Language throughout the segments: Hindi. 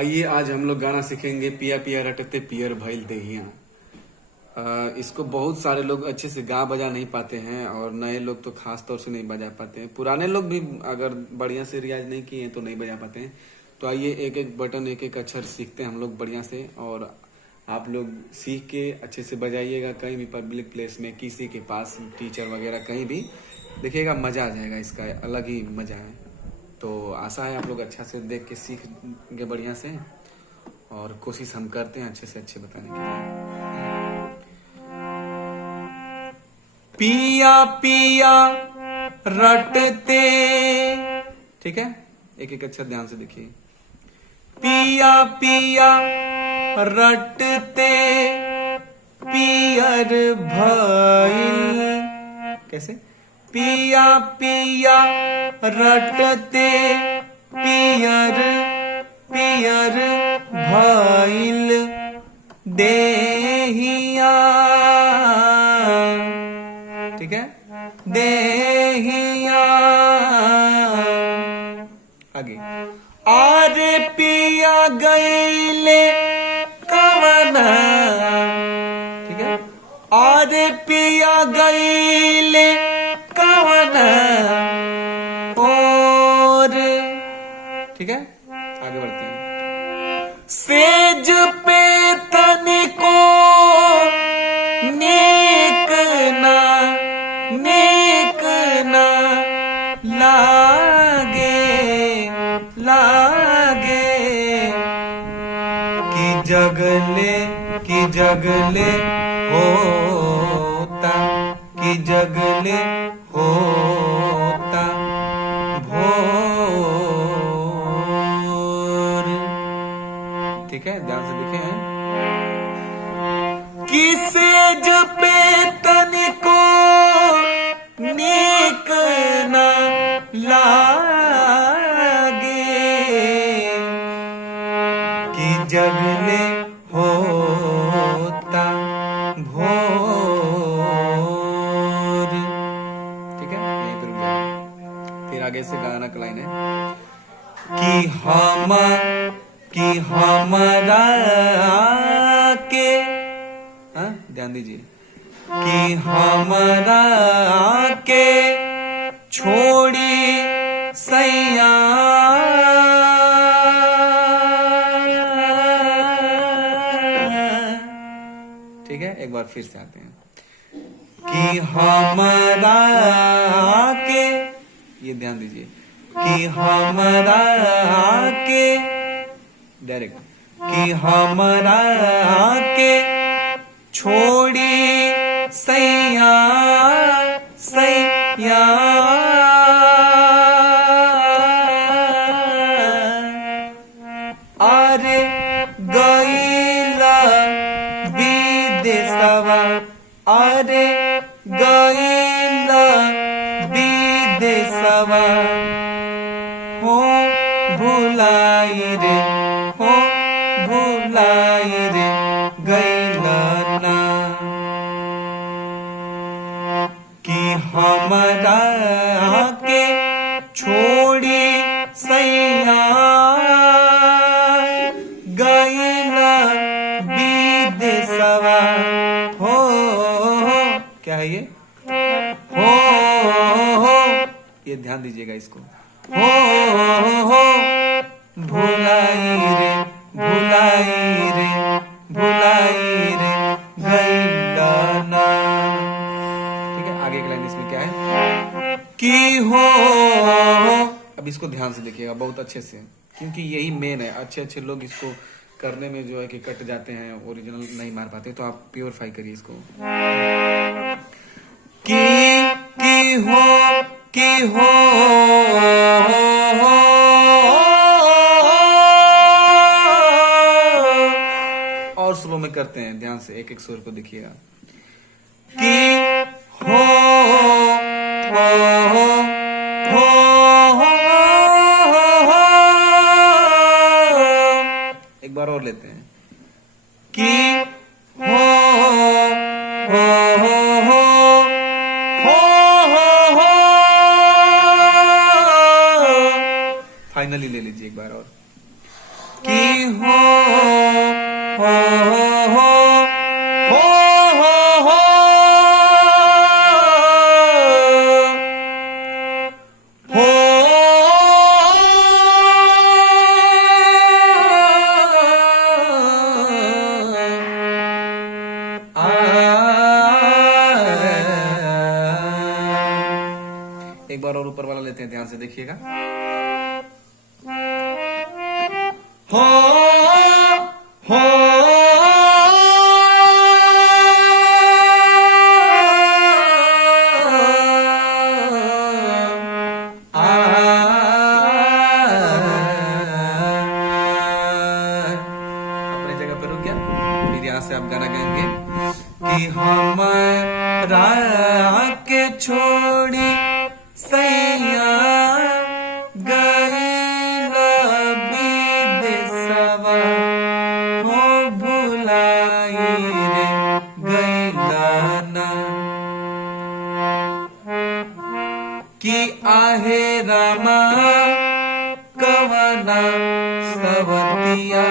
आइए आज हम लोग गाना सीखेंगे पिया पिया रटते पियर भइल देहिया। इसको बहुत सारे लोग अच्छे से गा बजा नहीं पाते हैं और नए लोग तो खास तौर से नहीं बजा पाते हैं। पुराने लोग भी अगर बढ़िया से रियाज नहीं किए हैं तो नहीं बजा पाते हैं। तो आइए एक एक बटन एक एक अक्षर सीखते हैं हम लोग बढ़िया से, और आप लोग सीख के अच्छे से बजाइएगा कहीं भी पब्लिक प्लेस में, किसी के पास, टीचर वगैरह कहीं भी देखिएगा, मजा आ जाएगा। इसका अलग ही मजा है। तो आशा है आप लोग अच्छा से देख के सीखेंगे बढ़िया से, और कोशिश हम करते हैं अच्छे से अच्छे बताने के लिए। पिया पिया रटते, ठीक है, एक एक अक्षर ध्यान से देखिए। पिया पिया रटते पियर भइल, कैसे? पिया पिया रटते पियर पियर भइल देहिया, ठीक है, देहिया। आगे, आरे पिया गईले कवना, ठीक है, आरे पिया गईले कवना और, ठीक है, आगे बढ़ते हैं। सेज पे तनिको नेक ना लागे लागे, कि जगले होता, कि जगले होता भोर, ठीक है, ध्यान से देखें। किसे जपे तनिको नेक ना लागे, कि जगले होता भोर, ठीक है, यहीं पर रुक जाओ। फिर आगे से गाना का लाइन है कि हमारा के, हाँ ध्यान दीजिए, कि हमारा के छोड़ी सैया, ठीक है, एक बार फिर से आते हैं। कि हमारा के, ये ध्यान दीजिए, कि हमारा के, डायरेक्ट, कि हमारा के छोड़ी सैया सैया, अरे गईला विदेशवा, अरे गईला विदेशवा, हो भुलाई रे, हो भुलाई रे गईला ना, कि हमारा के छोड़ी सैया गईला विदेशवा, हो, क्या है ये? हो, ये ध्यान दीजिएगा इसको, हो भुलाई रे भुलाई रे भुलाई रे गईला ना, ठीक है। आगे एक लाइन इसमें क्या है कि हो, अब इसको ध्यान से देखिएगा बहुत अच्छे से, क्योंकि यही मेन है। अच्छे अच्छे लोग इसको करने में जो है कि कट जाते हैं, ओरिजिनल नहीं मार पाते, तो आप प्योरीफाई करिए इसको। कि हो और स्लो में करते हैं, ध्यान से एक एक सुर को देखिएगा। कि हो एक बार और लेते हैं। कि फाइनली ले लीजिए एक बार और। कि हो हो हो हो एक बार और ऊपर वाला लेते हैं, ध्यान से देखिएगा। हो हो अपनी जगह पे रुक गया, फिर यहाँ से आप गाना गाएंगे कि हमारा के छोड़ी सैया गईला विदेशवा हो भुलाई रे गईला ना कि आहे रामा कवना सवतिया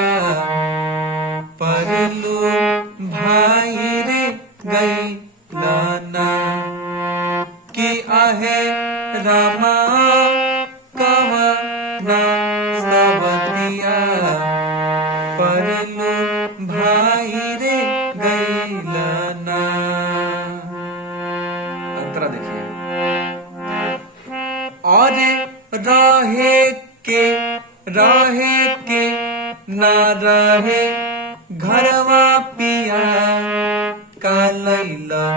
परलू भाई रे गईला ना कि आहे रामा कवना सवतिया परलू भाई रे गईला ना। अंतरा देखिए। और रहे के ना रहे घरवा पिया कालैला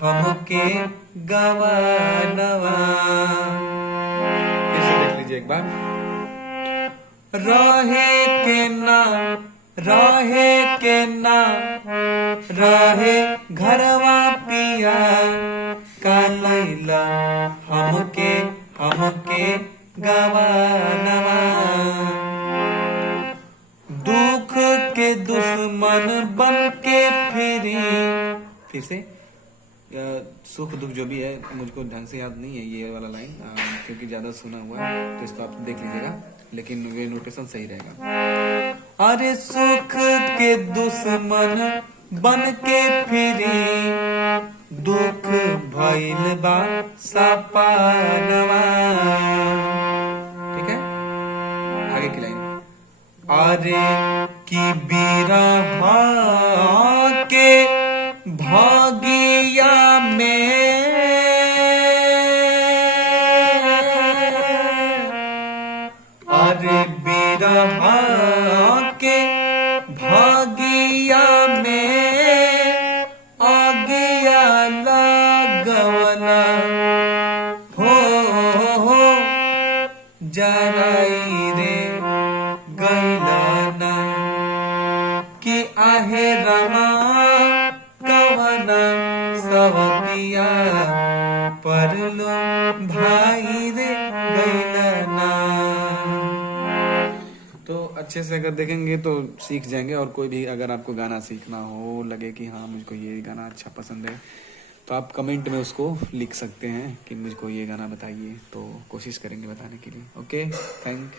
हमके गवानवा। इसे देख लीजिए एक बार। रहे के ना रहे घरवा पिया कालैला हमके गवानवा। दुख के दुश्मन बन के फिर से सुख दुख जो भी है मुझको ढंग से याद नहीं है ये वाला लाइन, क्योंकि ज्यादा सुना हुआ है, तो इसको आप देख लीजिएगा, लेकिन वे नोटेशन सही रहेगा। अरे सुख के दुश्मन बन के फिरी दुख भइल बा सपनवा। ठीक है, आगे की लाइन। अरे की बिरहा के भागिया में अरे बिरहा के भागिया में आगिया लगवला हो जराई रे गईला ना कि आहे रमा कवना सवतिया परलो भाई रे गईला ना। तो अच्छे से अगर देखेंगे तो सीख जाएंगे, और कोई भी अगर आपको गाना सीखना हो, लगे कि हाँ मुझको ये गाना अच्छा पसंद है, तो आप कमेंट में उसको लिख सकते हैं कि मुझको ये गाना बताइए, तो कोशिश करेंगे बताने के लिए। Okay, thank